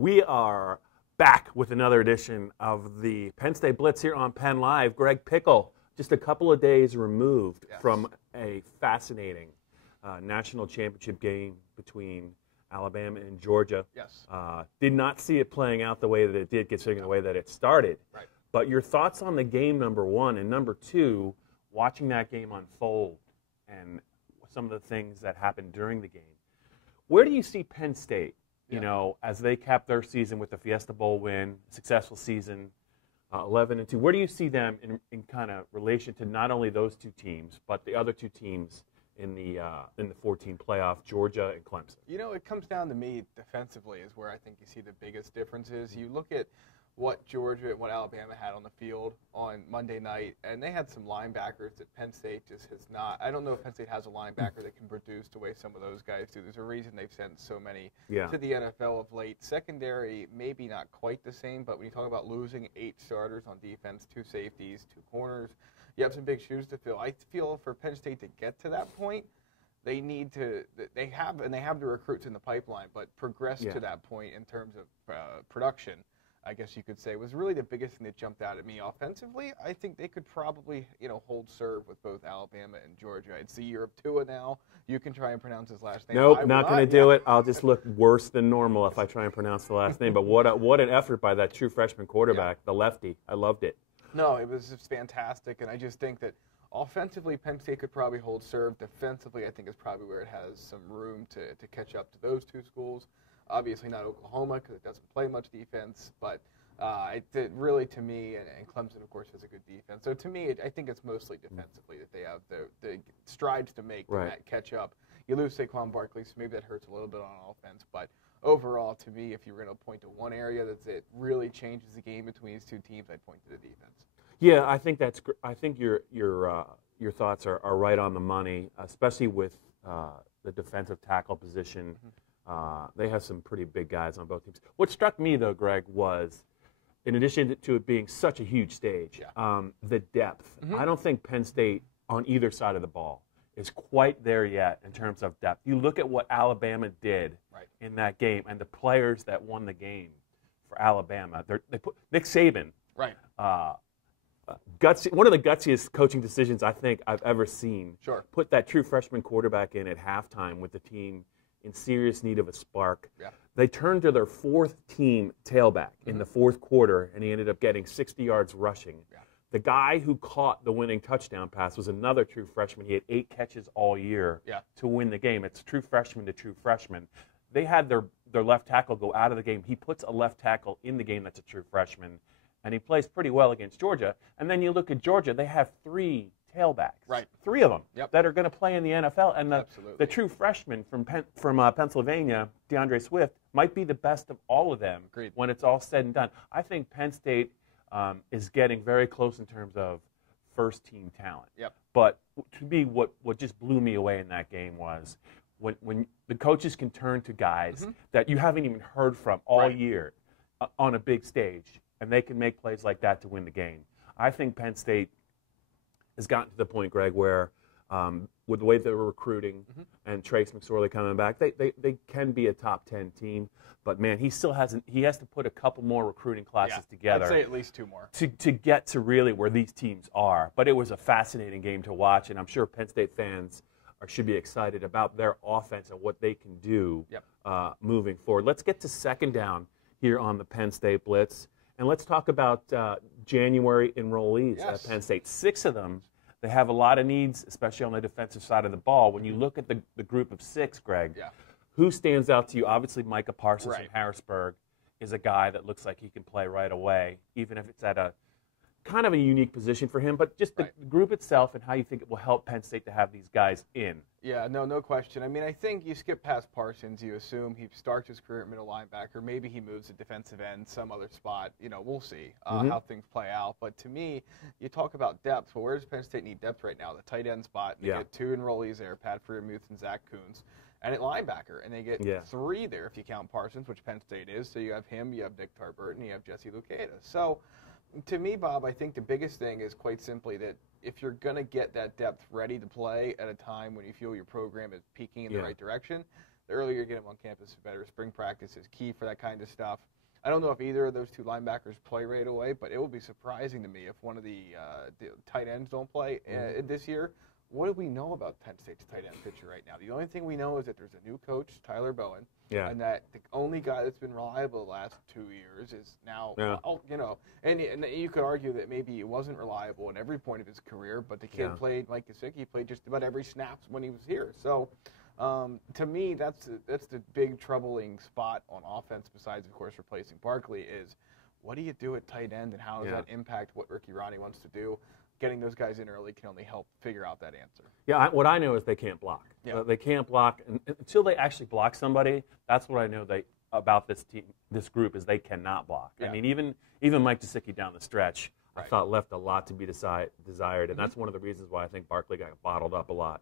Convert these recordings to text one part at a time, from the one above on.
We are back with another edition of the Penn State Blitz here on PennLive. Greg Pickel, just a couple of days removed from a fascinating national championship game between Alabama and Georgia. Yes. Did not see it playing out the way that it did, considering the way that it started. Right. But your thoughts on the game, number one, and number two, watching that game unfold and some of the things that happened during the game. Where do you see Penn State, you know, as they cap their season with the Fiesta Bowl win, successful season, 11-2? Where do you see them in kind of relation to not only those two teams, but the other two teams in the 14 playoff, Georgia and Clemson? You know, it comes down to me defensively is where I think you see the biggest differences. You look at what Georgia and what Alabama had on the field on Monday night, and they had some linebackers that Penn State just has not. I don't know if Penn State has a linebacker that can produce the way some of those guys do. There's a reason they've sent so many to the NFL of late. Secondary, maybe not quite the same, but when you talk about losing 8 starters on defense, 2 safeties, 2 corners, you have some big shoes to fill. I feel for Penn State to get to that point, they need to. They have the recruits in the pipeline, but progress to that point in terms of production, I guess you could say, was really the biggest thing that jumped out at me. Offensively, I think they could probably, hold serve with both Alabama and Georgia. It's the year of Tua now. You can try and pronounce his last name. Nope, not going to do it. I'll just look worse than normal if I try and pronounce the last name. But what an effort by that true freshman quarterback, the lefty. I loved it. No, it was just fantastic, and I just think that offensively, Penn State could probably hold serve. Defensively, I think is probably where it has some room to catch up to those two schools. Obviously not Oklahoma because it doesn't play much defense, but it really, to me, and Clemson, of course, has a good defense. So to me, I think it's mostly defensively that they have the strides to make to catch up. You lose Saquon Barkley, so maybe that hurts a little bit on offense, but overall, to me, if you were going to point to one area that really changes the game between these two teams, I'd point to the defense. Yeah, I think your thoughts are right on the money, especially with the defensive tackle position. They have some pretty big guys on both teams. What struck me, though, Greg, was in addition to it being such a huge stage, the depth. I don't think Penn State on either side of the ball is quite there yet in terms of depth. You look at what Alabama did in that game and the players that won the game for Alabama. They put Nick Saban. Right. One of the gutsiest coaching decisions I think I've ever seen. Sure. Put that true freshman quarterback in at halftime with the team in serious need of a spark. Yeah. They turned to their 4th team tailback in the 4th quarter, and he ended up getting 60 yards rushing. Yeah. The guy who caught the winning touchdown pass was another true freshman. He had 8 catches all year to win the game. It's true freshman to true freshman. They had their left tackle go out of the game. He puts a left tackle in the game that's a true freshman, and he plays pretty well against Georgia. And then you look at Georgia, they have 3 tailbacks, 3 of them that are going to play in the NFL. And the true freshman from Pennsylvania, DeAndre Swift, might be the best of all of them when it's all said and done. I think Penn State is getting very close in terms of first-team talent. But to me, what just blew me away in that game was when the coaches can turn to guys that you haven't even heard from all year on a big stage, and they can make plays like that to win the game. I think Penn State has gotten to the point, Greg, where with the way they're recruiting and Trace McSorley coming back, they can be a top 10 team. But, man, he has to put a couple more recruiting classes together. I'd say at least 2 more. To get to really where these teams are. But it was a fascinating game to watch, and I'm sure Penn State fans should be excited about their offense and what they can do moving forward. Let's get to second down here on the Penn State Blitz. And let's talk about January enrollees at Penn State. 6 of them. They have a lot of needs, especially on the defensive side of the ball. When you look at the group of 6, Greg, who stands out to you? Obviously, Micah Parsons from Harrisburg is a guy that looks like he can play right away, even if it's at a kind of a unique position for him. But just the group itself and how you think it will help Penn State to have these guys in. Yeah, no question. I mean, I think you skip past Parsons. You assume he starts his career at middle linebacker. Maybe he moves to defensive end, some other spot. We'll see how things play out. But to me, you talk about depth. Well, where does Penn State need depth right now? The tight end spot. And they get 2 enrollees there, Pat Freiermuth and Zach Kuntz. And at linebacker, and they get 3 there if you count Parsons, which Penn State is. So you have him, you have Nick Tarburton, you have Jesse Luketa. So to me, Bob, I think the biggest thing is quite simply that if you're going to get that depth ready to play at a time when you feel your program is peaking in the right direction, The earlier you get them on campus, the better. Spring practice is key for that kind of stuff. I don't know if either of those two linebackers play right away, but it will be surprising to me if one of the tight ends don't play this year. What do we know about Penn State's tight end picture right now? The only thing we know is that there's a new coach, Tyler Bowen, and that the only guy that's been reliable the last 2 years is now, and you could argue that maybe he wasn't reliable at every point of his career, but the kid played, Mike Gesicki played just about every snap when he was here. So to me, that's the big troubling spot on offense, besides, of course, replacing Barkley, is what do you do at tight end, and how does that impact what Ricky Ronnie wants to do? Getting those guys in early can only help figure out that answer. Yeah, what I know is they can't block. They can't block until they actually block somebody. That's what I know about this team, this group, is they cannot block. I mean, even Mike Gesicki down the stretch, I thought left a lot to be desired, and that's one of the reasons why I think Barkley got bottled up a lot.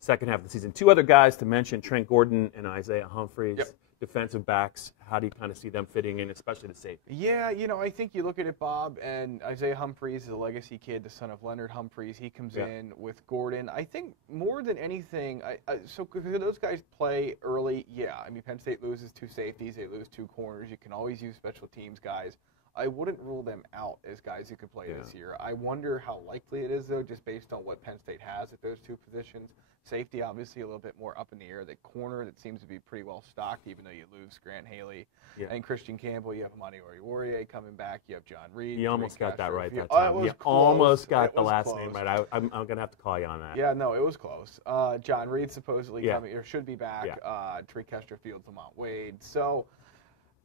Second half of the season, two other guys to mention: Trent Gordon and Isaiah Humphries. Defensive backs, how do you kind of see them fitting in, especially the safety? Yeah, I think you look at it, Bob, and Isaiah Humphries is a legacy kid, the son of Leonard Humphries. He comes in with Gordon. I think more than anything, so could those guys play early? Yeah. I mean, Penn State loses 2 safeties. They lose 2 corners. You can always use special teams guys. I wouldn't rule them out as guys who could play this year. I wonder how likely it is, though, just based on what Penn State has at those 2 positions. Safety, obviously, a little bit more up in the air. The corner, that seems to be pretty well stocked, even though you lose Grant Haley and Christian Campbell. You have Amani Oruwariye coming back. You have John Reed. You almost got that right that time. You almost got the last name right. I'm going to have to call you on that. Yeah, no, it was close. John Reed supposedly coming, or should be back. Tariq Kesterfield, Lamont Wade. So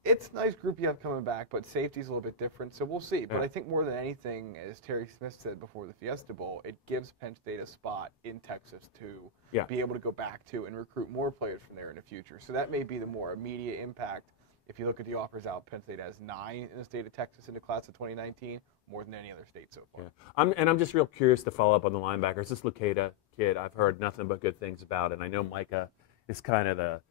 it's a nice group you have coming back, but safety's a little bit different, so we'll see. But I think more than anything, as Terry Smith said before the Fiesta Bowl, it gives Penn State a spot in Texas to be able to go back to and recruit more players from there in the future. So that may be the more immediate impact. If you look at the offers out, Penn State has 9 in the state of Texas in the class of 2019, more than any other state so far. I'm just real curious to follow up on the linebackers. This Lucada kid, I've heard nothing but good things about, and I know Micah is kind of the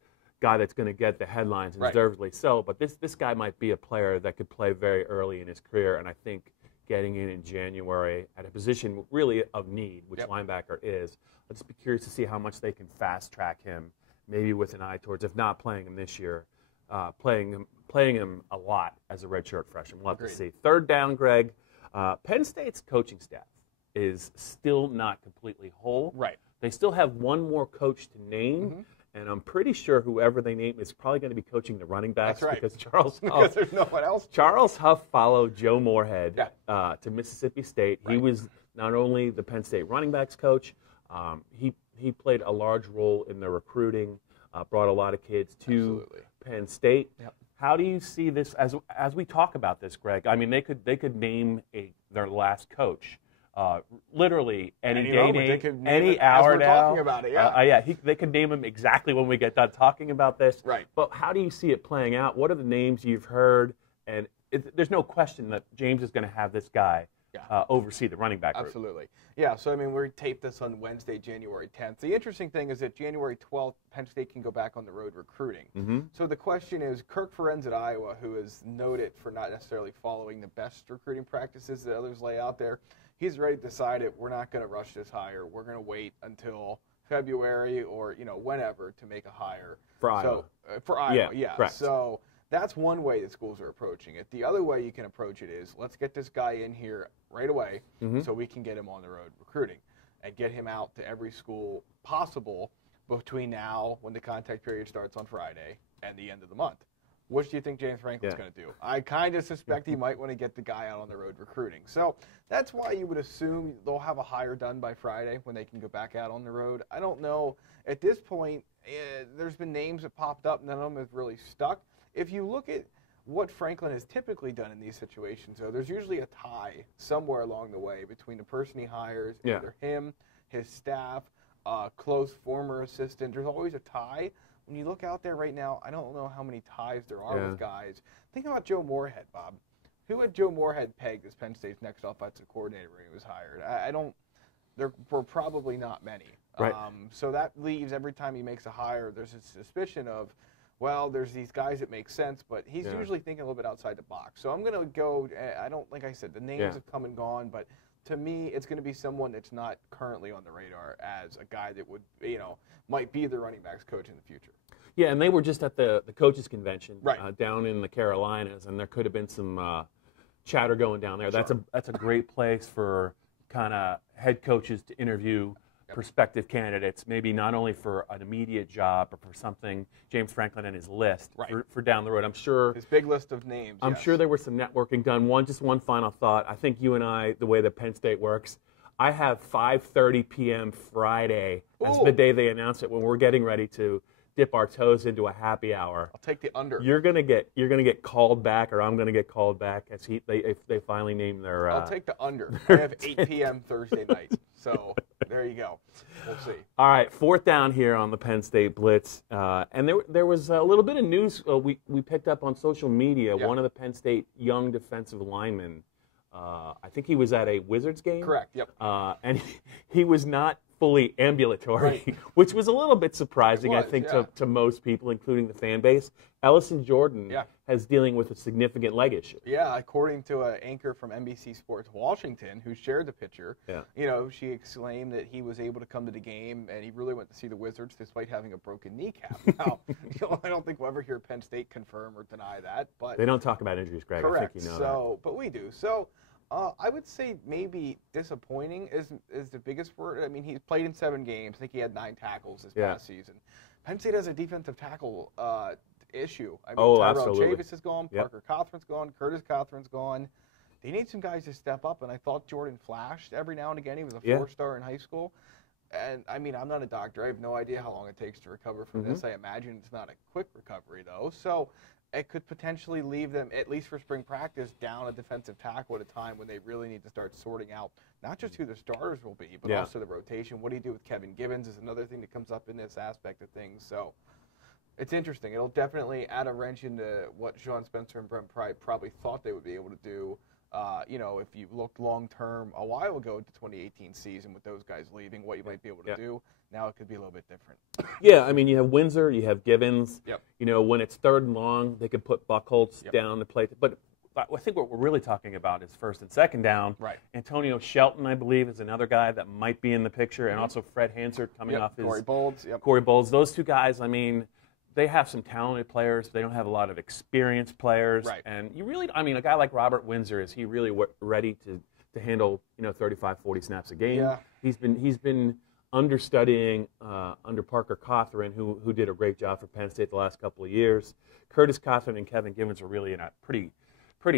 guy that's going to get the headlines, and deservedly so, but this guy might be a player that could play very early in his career, and I think getting in January at a position really of need, which linebacker is, I'll just be curious to see how much they can fast-track him, maybe with an eye towards, if not playing him this year, playing him a lot as a redshirt freshman. We'll have to see. Third down, Greg, Penn State's coaching staff is still not completely whole. They still have one more coach to name, and I'm pretty sure whoever they name is probably going to be coaching the running backs because Charles Huff, there's no one else. Charles Huff followed Joe Moorhead to Mississippi State. He was not only the Penn State running backs coach, he played a large role in the recruiting, brought a lot of kids to Penn State. How do you see this as we talk about this, Greg? I mean, they could name their last coach. Literally any day, any hour now. Talking about it, they could name him exactly when we get done talking about this. But how do you see it playing out? What are the names you've heard? And there's no question that James is going to have this guy oversee the running back group. Absolutely. Yeah, so, I mean, we taped this on Wednesday, January 10th. The interesting thing is that January 12th, Penn State can go back on the road recruiting. So the question is, Kirk Ferenz at Iowa, who is noted for not necessarily following the best recruiting practices that others lay out there, he's already decided we're not going to rush this hire. We're going to wait until February or, whenever to make a hire. For Iowa. For Iowa, correct. So that's one way that schools are approaching it. The other way you can approach it is, let's get this guy in here right away so we can get him on the road recruiting and get him out to every school possible between now, when the contact period starts on Friday, and the end of the month. What do you think James Franklin's going to do? I kind of suspect he might want to get the guy out on the road recruiting. So that's why you would assume they'll have a hire done by Friday when they can go back out on the road. I don't know. At this point, there's been names that popped up. None of them have really stuck. If you look at what Franklin has typically done in these situations, though, there's usually a tie somewhere along the way between the person he hires, either him, his staff, close former assistant. There's always a tie. When you look out there right now, I don't know how many ties there are with guys. Think about Joe Moorhead, Bob. Who had Joe Moorhead pegged as Penn State's next offensive coordinator when he was hired? There were probably not many. So that leaves, every time he makes a hire, there's a suspicion of, well, there's these guys that make sense, but he's usually thinking a little bit outside the box. So I'm going to go, like I said, the names have come and gone, but to me, it's going to be someone that's not currently on the radar as a guy that would, might be the running backs coach in the future. Yeah, and they were just at the coaches convention Right. down in the Carolinas, and there could have been some chatter going down there. Sure. That's a great place for kind of head coaches to interview prospective candidates, maybe not only for an immediate job, but for something James Franklin and his list for down the road. I'm sure his big list of names. I'm sure there was some networking done. Just one final thought. I think you and I, the way that Penn State works, I have 5:30 p.m. Friday as the day they announce it when we're getting ready to dip our toes into a happy hour. I'll take the under. You're gonna get called back, or I'm gonna get called back if they finally name their. I'll take the under. I have 8 p.m. Thursday night, so there you go. We'll see. All right, 4th down here on the Penn State Blitz, and there was a little bit of news we picked up on social media. Yeah. One of the Penn State young defensive linemen, I think he was at a Wizards game. Correct. Yep. And he was not fully ambulatory, Right. which was a little bit surprising, I think, yeah. to most people, including the fan base. Ellison Jordan is dealing with a significant leg issue. Yeah, according to an anchor from NBC Sports Washington who shared the picture, she exclaimed that he was able to come to the game and he really went to see the Wizards despite having a broken kneecap. Now, I don't think we'll ever hear Penn State confirm or deny that, but they don't talk about injuries, Greg. correct. I think you know that. But we do. So I would say maybe disappointing is the biggest word. I mean, he's played in 7 games. I think he had 9 tackles this past season. Penn State has a defensive tackle issue. I mean, Tyrell Chavis is gone. Parker Cothran's gone. Curtis Cothran's gone. They need some guys to step up, and I thought Jordan flashed every now and again. He was a 4-star in high school. And, I mean, I'm not a doctor. I have no idea how long it takes to recover from this. I imagine it's not a quick recovery, though. So it could potentially leave them, at least for spring practice, down a defensive tackle at a time when they really need to start sorting out not just who the starters will be, but also the rotation. What do you do with Kevin Givens is another thing that comes up in this aspect of things. So it's interesting. It'll definitely add a wrench into what Sean Spencer and Brent Pry probably thought they would be able to do. If you looked long-term a while ago at the 2018 season with those guys leaving, what you might be able to do, now it could be a little bit different. Yeah, I mean, you have Windsor, you have Givens. Yep. When it's 3rd and long, they could put Buckholz down to play. But I think what we're really talking about is 1st and 2nd down. Right. Antonio Shelton, I believe, is another guy that might be in the picture, and also Fred Hansard coming off his Corey Bolds. Corey Bolds. Those 2 guys, I mean, they have some talented players. But they don't have a lot of experienced players. Right. And you really, I mean, a guy like Robert Windsor, is he really ready to handle 35, 40 snaps a game? Yeah. He's been understudying under Parker Cothran, who did a great job for Penn State the last couple of years. Curtis Cothran and Kevin Givens are really in a pretty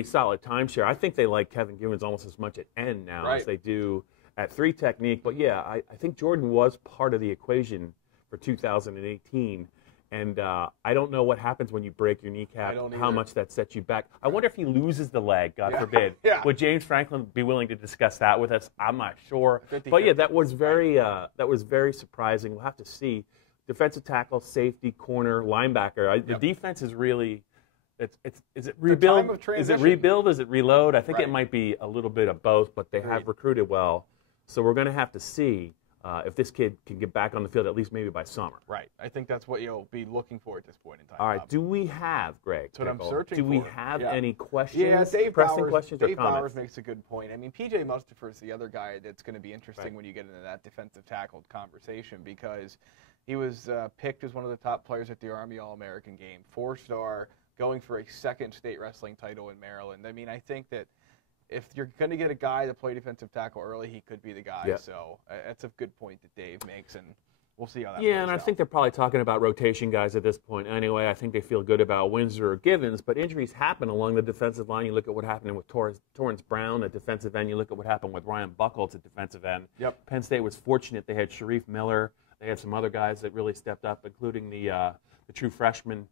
solid timeshare. I think they like Kevin Givens almost as much at end now as they do at 3 technique. But yeah, I think Jordan was part of the equation for 2018. And I don't know what happens when you break your kneecap, how much that sets you back. I wonder if he loses the leg, God forbid. Would James Franklin be willing to discuss that with us? I'm not sure. 50-50. But yeah, that was very surprising. We'll have to see. Defensive tackle, safety, corner, linebacker. The defense is really is it rebuild? Is it rebuild? Is it reload? I think it might be a little bit of both, but they have recruited well. So we're going to have to see if this kid can get back on the field, at least maybe by summer. Right. I think that's what you'll be looking for at this point in time. All right. Do we have, Greg? That's what I'm searching do for. we have any questions? Yeah, Dave pressing Bowers, questions Dave or comments? Bowers makes a good point. I mean, P.J. Mustipher's the other guy that's going to be interesting when you get into that defensive tackle conversation because he was picked as one of the top players at the Army All-American game, 4-star, going for a 2nd state wrestling title in Maryland. I mean, I think that if you're going to get a guy to play defensive tackle early, he could be the guy. Yeah. So that's a good point that Dave makes, and we'll see how that plays and I out. think they're probably talking about rotation guys at this point anyway. I think they feel good about Windsor or Givens, but injuries happen along the defensive line. You look at what happened with Torrance Brown at defensive end. You look at what happened with Ryan Buckholz at defensive end. Yep. Penn State was fortunate. They had Sharif Miller. They had some other guys that really stepped up, including the true freshman,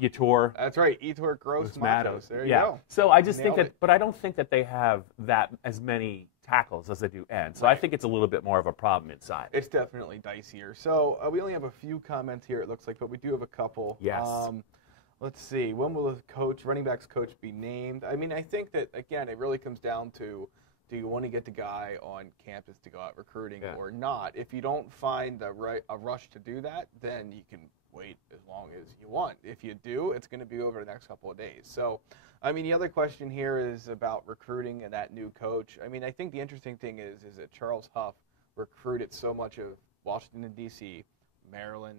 Yetur. That's right, Yetur Gross Matos. There you go. So I just think that, but I don't think that they have that as many tackles as they do end. So I think it's a little bit more of a problem inside. It's definitely dicier. So we only have a few comments here, it looks like, but we do have a couple. Yes. Let's see. When will the running backs coach be named? I mean, I think that, again, it really comes down to, do you want to get the guy on campus to go out recruiting or not? If you don't find a rush to do that, then you can wait as long as you want. If you do, it's going to be over the next couple of days. So, I mean, the other question here is about recruiting and that new coach. I mean, I think the interesting thing is that Charles Huff recruited so much of Washington, D.C., Maryland,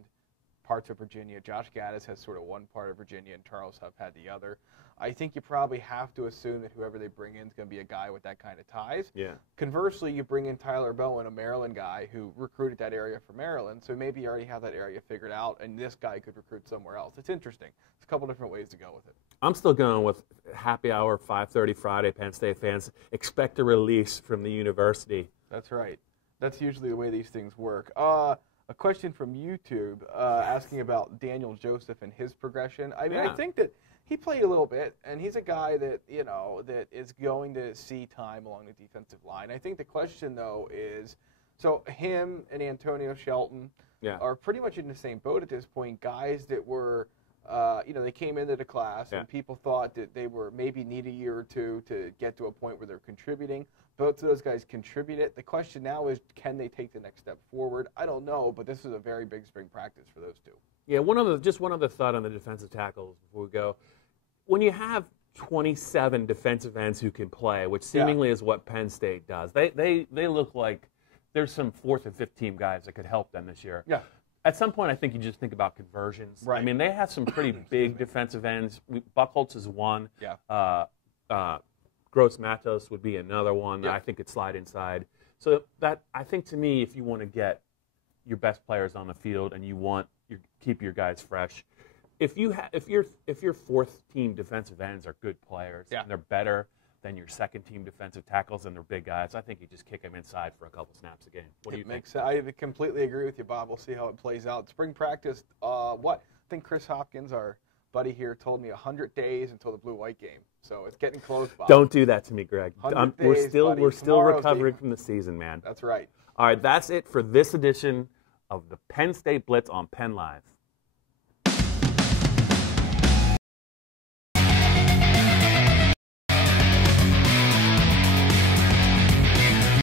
parts of Virginia. Josh Gaddis has sort of one part of Virginia, and Charles Huff had the other. I think you probably have to assume that whoever they bring in is going to be a guy with that kind of ties. Yeah. Conversely, you bring in Tyler Bowen, a Maryland guy who recruited that area for Maryland, so maybe you already have that area figured out, and this guy could recruit somewhere else. It's interesting. There's a couple different ways to go with it. I'm still going with happy hour, 5:30 Friday, Penn State fans. Expect a release from the university. That's right. That's usually the way these things work. A question from YouTube asking about Daniel Joseph and his progression. I mean, I think that he played a little bit, and he's a guy that, that is going to see time along the defensive line. I think the question, though, is, so him and Antonio Shelton are pretty much in the same boat at this point, guys that were, they came into the class, and people thought that they were maybe need a year or two to get to a point where they're contributing. Both of those guys contributed. The question now is, can they take the next step forward? I don't know, but this is a very big spring practice for those two. Yeah, just one other thought on the defensive tackles before we go. When you have 27 defensive ends who can play, which seemingly is what Penn State does, they look like there's some fourth and fifth team guys that could help them this year. Yeah. At some point, I think you just think about conversions. Right. I mean, they have some pretty big defensive ends. Buchholz is one. Yeah. Gross Matos would be another one that I think could slide inside. So that, I think, to me, if you want to get your best players on the field and you want keep your guys fresh, if your fourth team defensive ends are good players and they're better than your second team defensive tackles and they're big guys, I think you just kick them inside for a couple snaps a game. What do you think? I completely agree with you, Bob. We'll see how it plays out. Spring practice, I think Chris Hopkins, our buddy here, told me 100 days until the blue-white game. So it's getting close, Bob. Don't do that to me, Greg. We're still Tomorrow's recovering game. from the season, man. That's right. All right, that's it for this edition of the Penn State Blitz on PennLive.